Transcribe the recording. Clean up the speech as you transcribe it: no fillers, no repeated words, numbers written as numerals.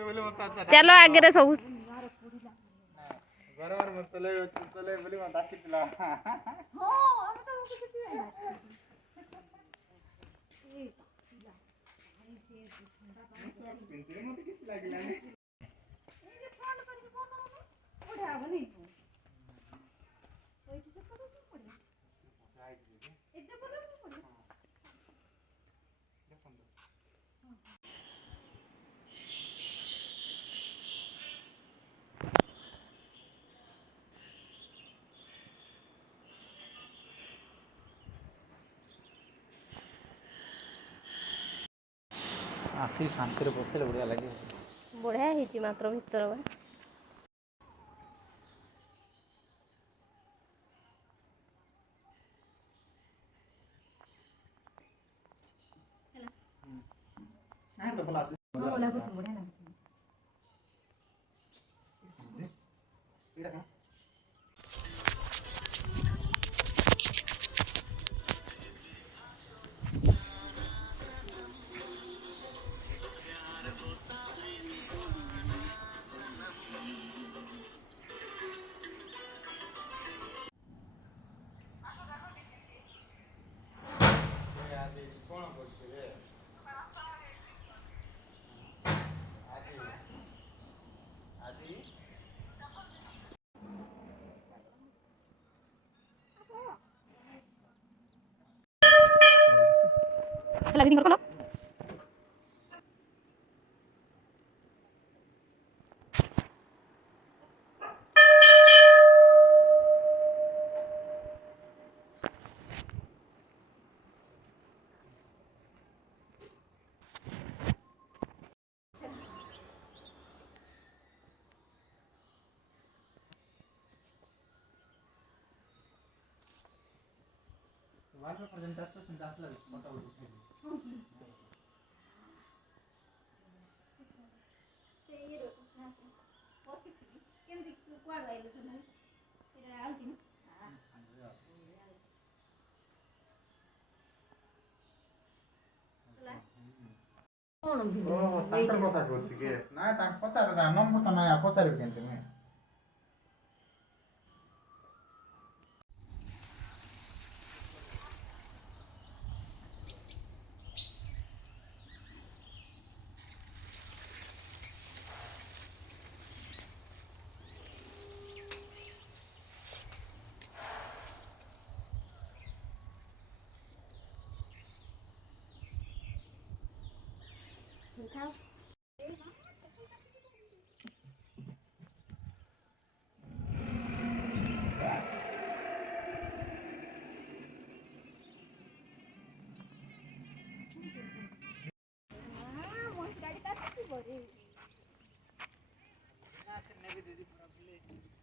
चलो आगे सब बराबर मत चले चले बोली मत डाकितला हो आम्ही तर किती वेळा पिंजरे मध्ये किती लागला नाही हे फ्रंट करके कोण पुढे आव नाही पैसे चक्कर पुढे एक जबर पुढे आसी शांति रे बसले बढ़िया लगे बढ़िया ହେଇଛି ମାତ୍ର ଭିତର ବା हां तो बोला बोला को बढ़िया लागे इड़ा का lagi tinggal kono वाल पर प्रेजेंटेशन संदास लगे फोटो କେମିତି କୁଆଡୁ ଆଇଲେ ସେମାନେ ସେଟା ଆଉଛି ନା କଣ ଓ ତାଙ୍କର କଥା କହୁଛି କି ନାଇଁ ତାଙ୍କ ପଚାର ନମ୍ବର ତ ନାଇଁ ପଚାରିବି କେମିତି ମୁଁ थाव गाड़ी का बड़ी ना से नेगे दीदी